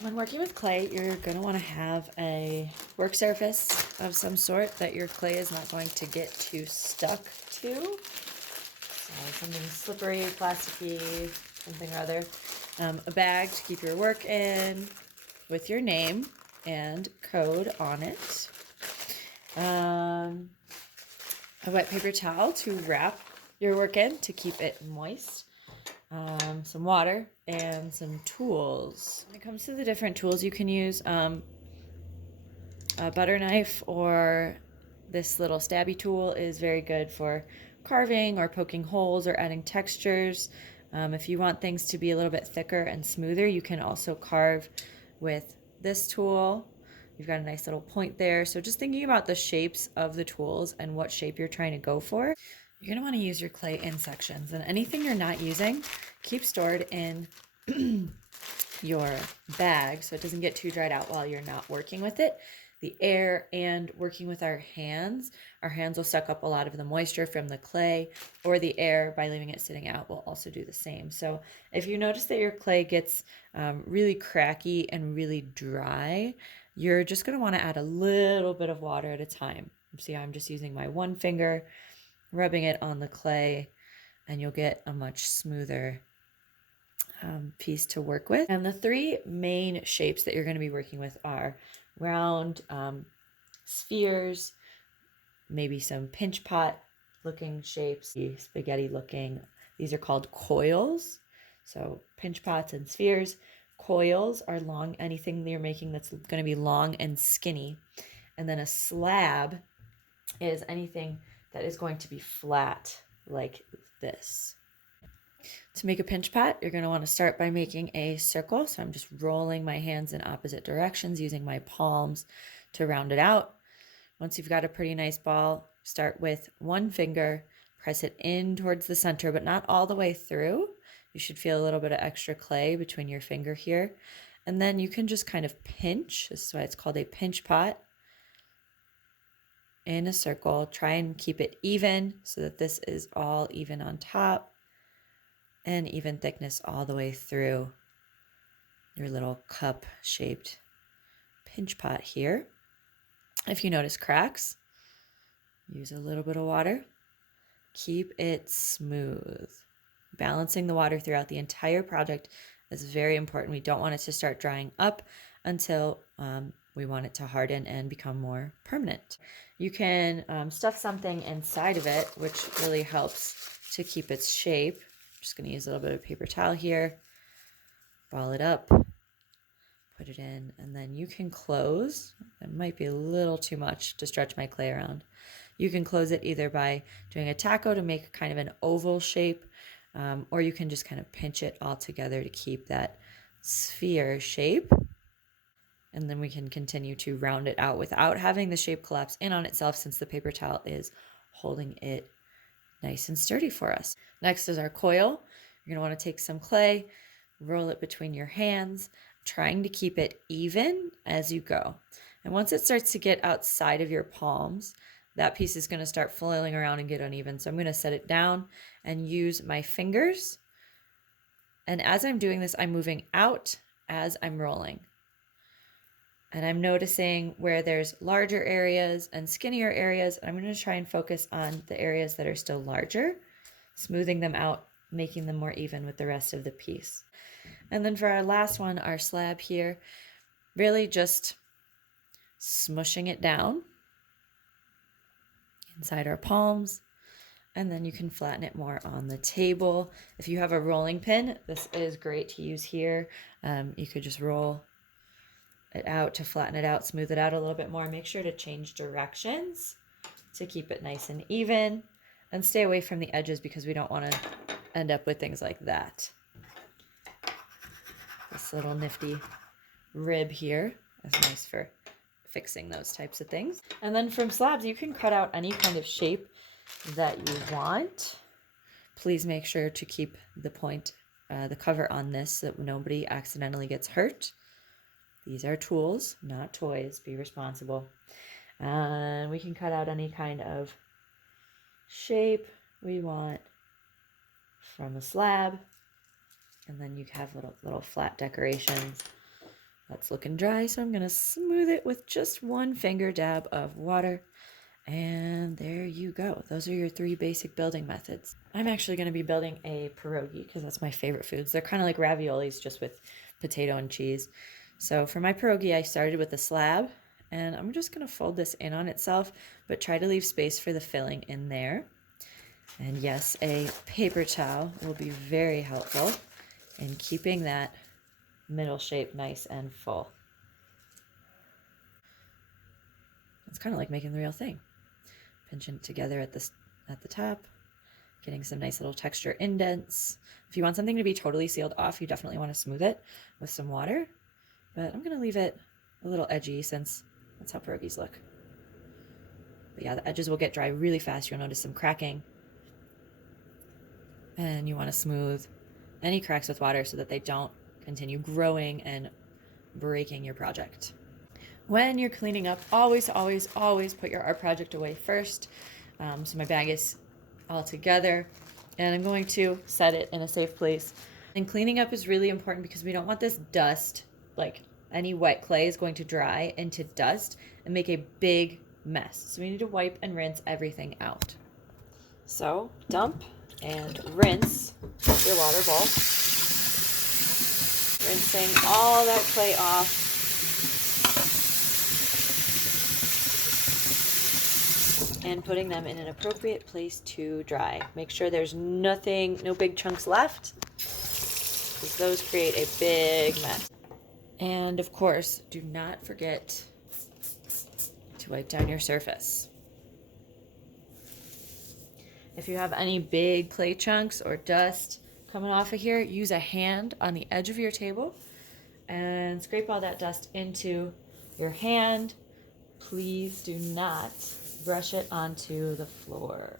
When working with clay, you're going to want to have a work surface of some sort that your clay is not going to get too stuck to. So something slippery, plasticky, something or other. A bag to keep your work in with your name and code on it. A wet paper towel to wrap your work in to keep it moist. Some water and some tools. When it comes to the different tools you can use, a butter knife or this little stabby tool is very good for carving or poking holes or adding textures. If you want things to be a little bit thicker and smoother, you can also carve with this tool. You've got a nice little point there. So just thinking about the shapes of the tools and what shape you're trying to go for. You're going to want to use your clay in sections, and anything you're not using, keep stored in your bag so it doesn't get too dried out while you're not working with it. The air and working with our hands will suck up a lot of the moisture from the clay, or the air by leaving it sitting out will also do the same. So if you notice that your clay gets really cracky and really dry, you're just going to want to add a little bit of water at a time. See, I'm just using my one finger, rubbing it on the clay, and you'll get a much smoother piece to work with. And the three main shapes that you're going to be working with are round spheres, maybe some pinch pot looking shapes, spaghetti looking. These are called coils. So pinch pots and spheres. Coils are long, anything that you're making that's going to be long and skinny. And then a slab is anything that is going to be flat like this. To make a pinch pot, you're going to want to start by making a circle. So I'm just rolling my hands in opposite directions using my palms to round it out. Once you've got a pretty nice ball, start with one finger, press it in towards the center, but not all the way through. You should feel a little bit of extra clay between your finger here. And then you can just kind of pinch. This is why it's called a pinch pot. In a circle, try and keep it even so that this is all even on top and even thickness all the way through your little cup shaped pinch pot here. If you notice cracks, use a little bit of water. Keep it smooth. Balancing the water throughout the entire project is very important. We don't want it to start drying up until we want it to harden and become more permanent. You can stuff something inside of it, which really helps to keep its shape. I'm just going to use a little bit of paper towel here, ball it up, put it in, and then you can close. It might be a little too much to stretch my clay around. You can close it either by doing a taco to make kind of an oval shape, or you can just kind of pinch it all together to keep that sphere shape. And then we can continue to round it out without having the shape collapse in on itself, since the paper towel is holding it nice and sturdy for us. Next is our coil. You're going to want to take some clay, roll it between your hands, trying to keep it even as you go. And once it starts to get outside of your palms, that piece is going to start flailing around and get uneven. So I'm going to set it down and use my fingers. And as I'm doing this, I'm moving out as I'm rolling. And I'm noticing where there's larger areas and skinnier areas. I'm going to try and focus on the areas that are still larger, smoothing them out, making them more even with the rest of the piece. And then for our last one, our slab here, really just smushing it down inside our palms. And then you can flatten it more on the table. If you have a rolling pin, this is great to use here. You could just roll it out to flatten it out, smooth it out a little bit more. Make sure to change directions to keep it nice and even, and stay away from the edges because we don't want to end up with things like that. This little nifty rib here is nice for fixing those types of things. And then from slabs, you can cut out any kind of shape that you want. Please make sure to keep the point, the cover on this so that nobody accidentally gets hurt. These are tools, not toys. Be responsible. And we can cut out any kind of shape we want from a slab. And then you have little flat decorations That's looking dry, so I'm going to smooth it with just one finger dab of water. And there you go. Those are your 3 basic building methods. I'm actually going to be building a pierogi because that's my favorite foods. They're kind of like raviolis, just with potato and cheese. So for my pierogi, I started with a slab, and I'm just going to fold this in on itself, but try to leave space for the filling in there. And yes, a paper towel will be very helpful in keeping that middle shape nice and full. It's kind of like making the real thing. Pinching it together at the top, getting some nice little texture indents. If you want something to be totally sealed off, you definitely want to smooth it with some water, but I'm going to leave it a little edgy since that's how pierogies look. But yeah, the edges will get dry really fast. You'll notice some cracking, and you want to smooth any cracks with water so that they don't continue growing and breaking your project. When you're cleaning up, always, always, always put your art project away first. So my bag is all together, and I'm going to set it in a safe place. And cleaning up is really important because we don't want this dust, like any wet clay is going to dry into dust and make a big mess. So we need to wipe and rinse everything out. So dump and rinse your water bowl. Rinsing all that clay off. And putting them in an appropriate place to dry. Make sure there's no big chunks left, because those create a big mess. And of course, do not forget to wipe down your surface. If you have any big clay chunks or dust coming off of here, use a hand on the edge of your table and scrape all that dust into your hand. Please do not brush it onto the floor.